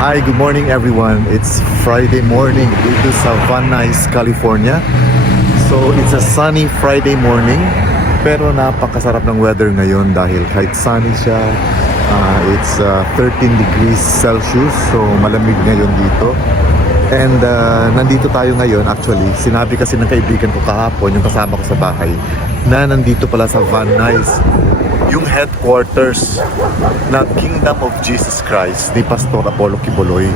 Hi, good morning everyone. It's Friday morning dito sa Van Nuys, California. So it's a sunny Friday morning pero napakasarap ng weather ngayon dahil kahit sunny siya, it's 13 degrees Celsius, so malamig ngayon dito. And nandito tayo ngayon, actually, sinabi kasi ng kaibigan ko kahapon, yung kasama ko sa bahay, na nandito pala sa Van Nuys, yung headquarters ng Kingdom of Jesus Christ ni Pastor Apollo Quiboloy.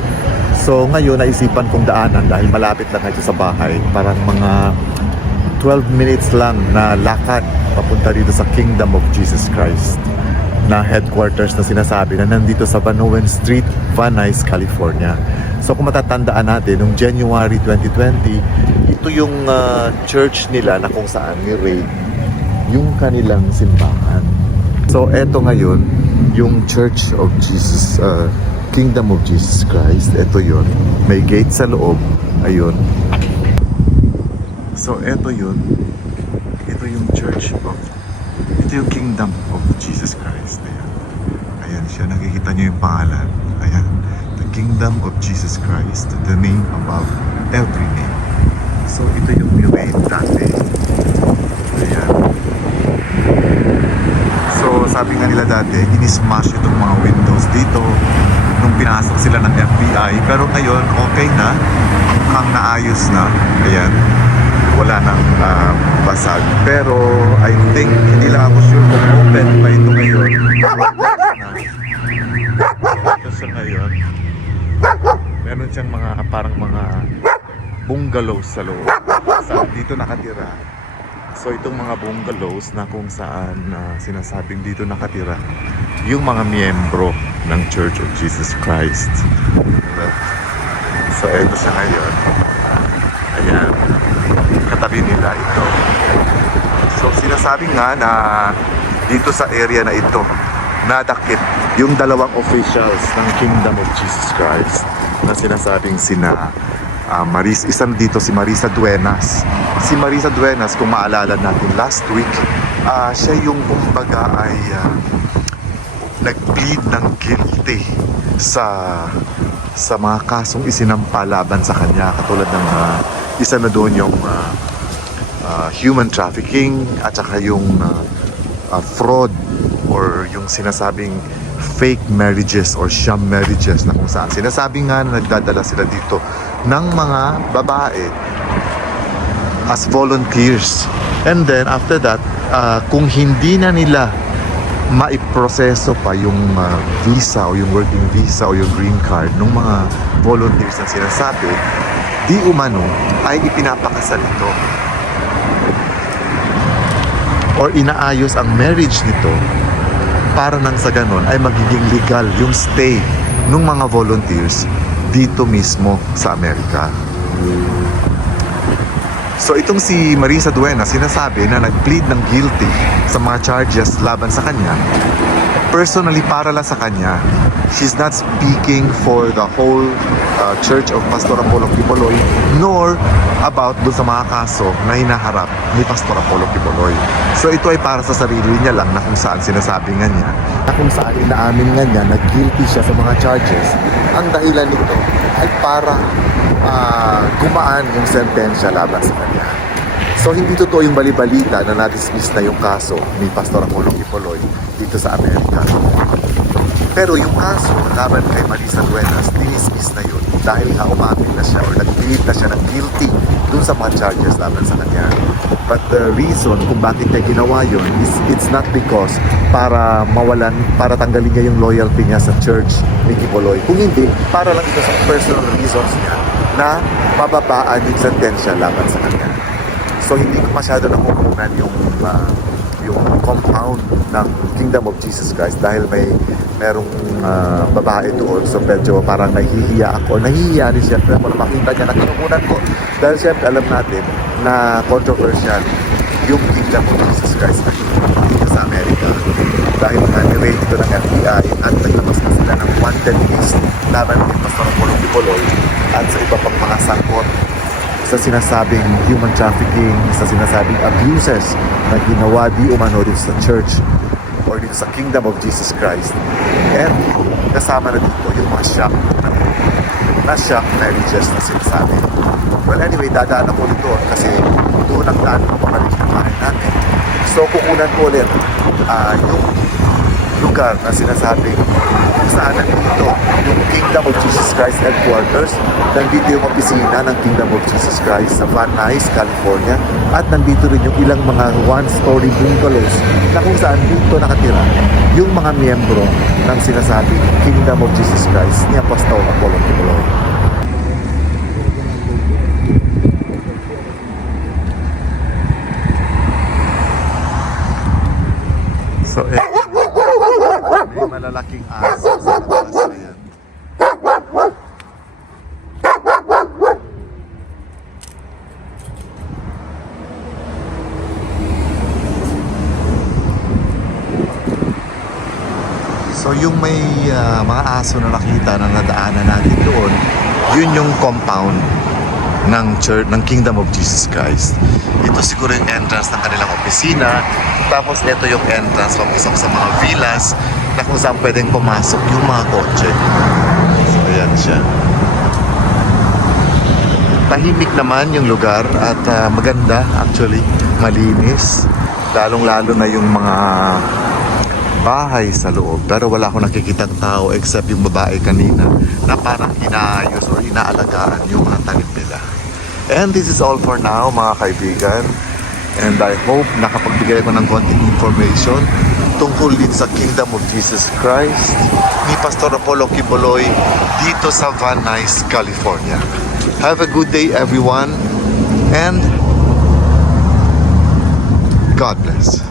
So ngayon naisipan kong daanan dahil malapit lang ito sa bahay, parang mga 12 minutes lang na lakad papunta dito sa Kingdom of Jesus Christ na headquarters na sinasabi na nandito sa Banowen Street, Van Nuys, California. So kung matatandaan natin, noong January 2020, ito yung church nila na kung saan ni-raid yung kanilang simbahan. So eto ngayon, yung Church of Jesus, Kingdom of Jesus Christ, eto yun. May gate sa loob, ayun. So eto yun, ito yung ito yung Kingdom of Jesus Christ. Ayan, ayan siya, nakikita nyo yung pangalan. Ayan, the Kingdom of Jesus Christ, the name above every name. So ito yung raid dati. Ayan. So sabi nga nila dati, in-smash itong mga windows dito nung pinasok sila ng FBI. Pero ngayon, okay na. Mukhang naayos na. Ayan. Wala nang basag. Pero I think, hindi lang ako sure kung open pa ito ngayon. Ito siya ngayon. Meron siyang mga, parang mga bungalows sa loob. Saan dito nakatira. So itong mga bungalows na kung saan sinasabing dito nakatira yung mga miyembro ng Church of Jesus Christ. So eto siya ngayon. Ayan. Katabi nila ito. So sinasabi nga na dito sa area na ito nadakip yung dalawang officials ng Kingdom of Jesus Christ na sinasabing sina isa dito si Marisa Duenas. Si Marisa Duenas, kung maalala natin last week, siya yung kumbaga ay nag-plead ng guilty sa mga kasong isinampa laban sa kanya, katulad ng isa na doon yung human trafficking at saka yung fraud or yung sinasabing fake marriages or sham marriages na kung saan sinasabi nga na nagdadala sila dito ng mga babae as volunteers. And then after that, kung hindi na nila maiproseso pa yung visa o yung working visa o yung green card ng mga volunteers na sinasabi, di umano ay ipinapakasal ito or inaayos ang marriage nito para nang sa ganon ay magiging legal yung stay ng mga volunteers dito mismo sa Amerika. So itong si Marisa Duenas, sinasabi na nag-plead ng guilty sa mga charges laban sa kanya. Personally, para lang sa kanya, she's not speaking for the whole Church of Pastor Apollo Quiboloy, nor about dun sa mga kaso na hinaharap ni Pastor Apollo Quiboloy. So ito ay para sa sarili niya lang na kung saan sinasabi nga niya, na kung saan inaamin nga niya na guilty siya sa mga charges. Ang dahilan nito ay para gumaan yung sentensya laban sa kanya. So hindi totoo yung balibalita na na-dismiss na yung kaso ni Pastor Apollo Quiboloy dito sa Amerika. Pero yung kaso laban kay Marisa Duenas, dinismiss na yun dahil nga umamin na siya or nag-plead na siya ng guilty dun sa mga charges laban sa kanya. But the reason kung bakit niya ginawa yun is it's not because para mawalan, para tanggalin niya yung loyalty niya sa church ni Quiboloy. Kung hindi, para lang ito sa personal reasons niya na mababaan yung sentensya laban sa kanya. So hindi ko masyado nakukunan yung compound ng Kingdom of Jesus Christ dahil merong babae doon. So medyo parang nahihiya ako. Nahihiya rin siyempre ako na makita niya na kinukunan ko. Dahil siyempre alam natin na controversial yung Kingdom of Jesus Christ dito sa Amerika. Dahil nga ni-raid ito ng FBI at naglabas na sila ng wanted list laban kay Pastor Apollo Quiboloy at sa iba pang mga sangkot sa sinasabing human trafficking, sa sinasabing abuses na ginawa di umano dito sa church or dito sa Kingdom of Jesus Christ. And kasama na dito yung mga sham ng na-shock na religious na sinasabi. Well, anyway, dadaan ako ulit doon kasi doon ang daan ng pabalik ng bahay namin. So, kukunan ko ulit yung lugar na sinasabi kung saan nandito yung Kingdom of Jesus Christ headquarters. Nandito yung opisina ng Kingdom of Jesus Christ sa Van Nuys, California. At nandito rin yung ilang mga one-story bungalows na kung saan dito nakatira yung mga miyembro ng sinasabi Kingdom of Jesus Christ ni Apostol Apollo Kibuloy. So, may malalaking aso sa labas na yan. So yung may mga aso na nakita na nadaanan natin doon, yun yung compound ng church ng Kingdom of Jesus Christ. Ito siguro yung entrance ng kanilang opisina. Tapos ito yung entrance papasok sa mga villas na kung saan pwedeng pumasok yung mga kotse. So ayan siya. Tahimik naman yung lugar at maganda actually, malinis. Lalong-lalo na yung mga bahay sa loob, pero wala akong nakikitang tao except yung babae kanina na parang inaayos o inaalagaan yung mga tanim nila. And this is all for now mga kaibigan, and I hope nakapagbigay ko ng konting information tungkol din sa Kingdom of Jesus Christ ni Pastor Apollo Kibuloy dito sa Van Nuys, California. Have a good day everyone, and God bless.